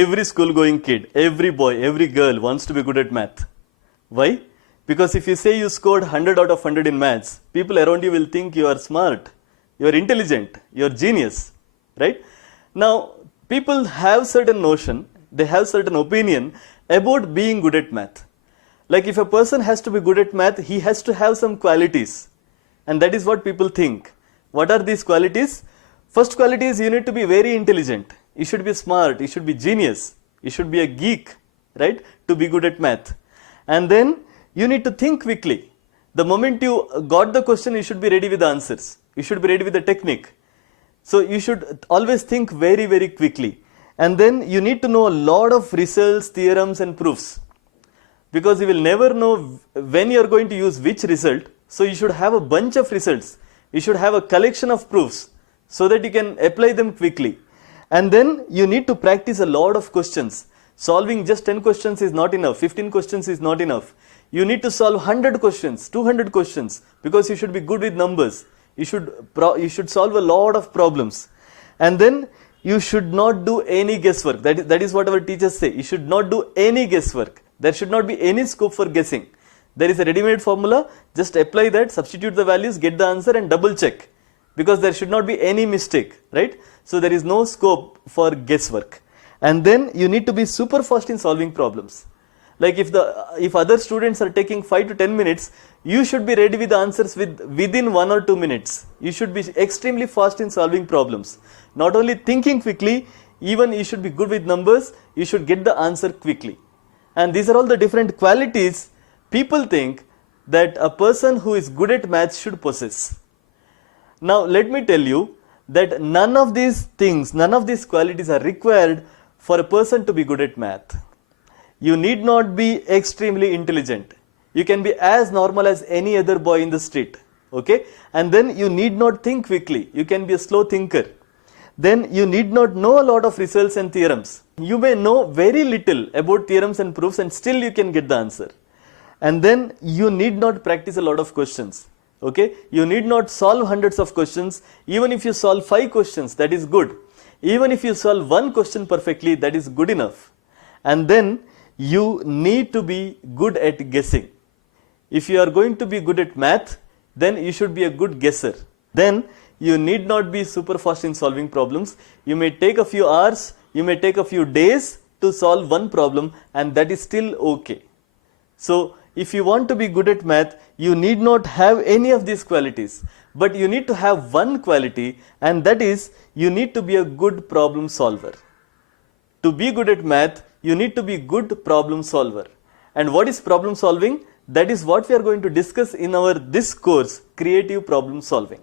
every school going kid, every boy, every girl wants to be good at math. Why? Because if you say you scored 100 out of 100 in maths, people around you will think you are smart, you are intelligent, you are genius, right? Now, people have certain notion, they have certain opinion about being good at math. Like if a person has to be good at math, he has to have some qualities. And that is what people think. What are these qualities? First quality is you need to be very intelligent. You should be smart, you should be genius, you should be a geek, right? To be good at math. And then you need to think quickly. The moment you got the question, you should be ready with the answers. You should be ready with the technique. So you should always think very, very quickly. And then you need to know a lot of results, theorems and proofs. Because you will never know when you are going to use which result. So you should have a bunch of results. You should have a collection of proofs so that you can apply them quickly. And then you need to practice a lot of questions. Solving just 10 questions is not enough. 15 questions is not enough. You need to solve 100 questions, 200 questions, because you should be good with numbers. You should solve a lot of problems. And then you should not do any guesswork. That is what our teachers say. You should not do any guesswork. There should not be any scope for guessing. There is a ready-made formula. Just apply that, substitute the values, get the answer and double check. Because there should not be any mistake, right? So there is no scope for guesswork. And then you need to be super fast in solving problems. Like if other students are taking 5 to 10 minutes, you should be ready with the answers within 1 or 2 minutes. You should be extremely fast in solving problems. Not only thinking quickly, even you should be good with numbers, you should get the answer quickly. And these are all the different qualities people think that a person who is good at maths should possess. Now let me tell you that none of these things, none of these qualities are required for a person to be good at math. You need not be extremely intelligent. You can be as normal as any other boy in the street, okay? And then you need not think quickly. You can be a slow thinker. Then you need not know a lot of results and theorems. You may know very little about theorems and proofs and still you can get the answer. And then you need not practice a lot of questions, okay? You need not solve hundreds of questions. Even if you solve 5 questions, that is good. Even if you solve 1 question perfectly, that is good enough. And then you need to be good at guessing. If you are going to be good at math, then you should be a good guesser. Then you need not be super fast in solving problems. You may take a few hours, you may take a few days to solve one problem, and that is still okay. So if you want to be good at math, you need not have any of these qualities, but you need to have one quality, and that is you need to be a good problem solver. To be good at math, you need to be good problem solver. And what is problem solving? That is what we are going to discuss in our this course, Creative Problem Solving.